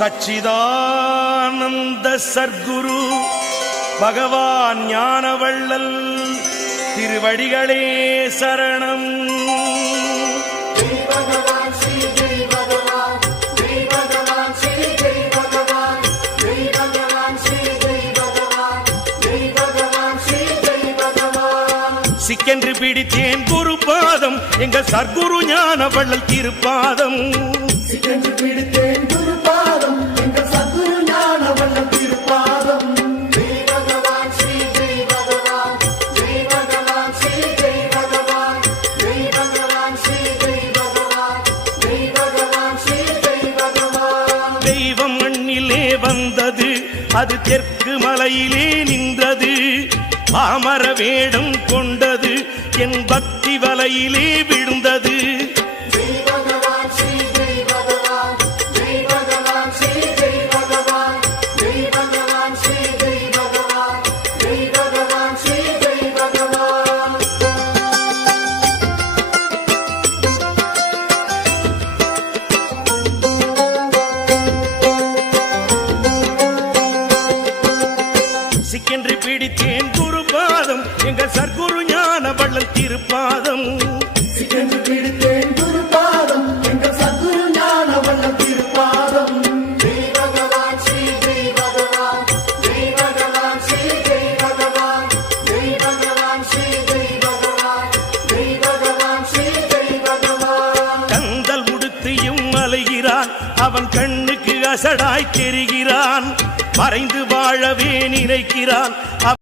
சச்சிதானந்த சர்க்குரு பகவான் ஞானவள்ளல் திருவடிகளே சரணம். சிக்கென்று பிடித்தேன் குரு பாதம் எங்கள் சர்க்குரு ஞானவள்ளல் திருப்பாதம். சிக்கென்று பிடித்தேன் குரு பாதம் எங்கள் சர்க்குரு ஞானவள்ளல் திருப்பாதம். ஜெய் பகவான் ஸ்ரீ ஜெய் பகவான், ஜெய் பகவான் ஸ்ரீ ஜெய் பகவான், ஜெய் பகவான் ஸ்ரீ ஜெய் பகவான், ஜெய் பகவான் ஸ்ரீ ஜெய் பகவான். தெய்வம் மண்ணிலே வந்தது, அது தெற்கு மலையிலே நின்றது. பாமர வேடம் கொண்டது, என் பக்தி வலையிலே விழுந்தது. ஜெய் பகவான் ஸ்ரீ ஜெய் பகவான், ஜெய் பகவான் ஸ்ரீ ஜெய் பகவான், ஜெய் பகவான் ஸ்ரீ ஜெய் பகவான், ஜெய் பகவான் ஸ்ரீ ஜெய் பகவான். சிக்கென்று பிடித்தேன் குரு பாதம் எங்கள் சர்க்குரு ஞானவள்ளல் திருப்பாதம். சிக்கென்று பிடித்தேன் குரு பாதம் எங்கள் சர்க்குரு ஞானவள்ளல் திருப்பாதம். ஜெய் பகவான் ஸ்ரீ ஜெய் பகவான், ஜெய் பகவான் ஸ்ரீ ஜெய் பகவான், ஜெய் பகவான் ஸ்ரீ ஜெய் பகவான், ஜெய் பகவான் ஸ்ரீ ஜெய் பகவான். கந்தல் உடுத்தியும் அலைகிறான், அவன் கண்ணுக்கு அசடாய் தெரிகிறான். மறைந்து வாழவே நினைக்கிறான்.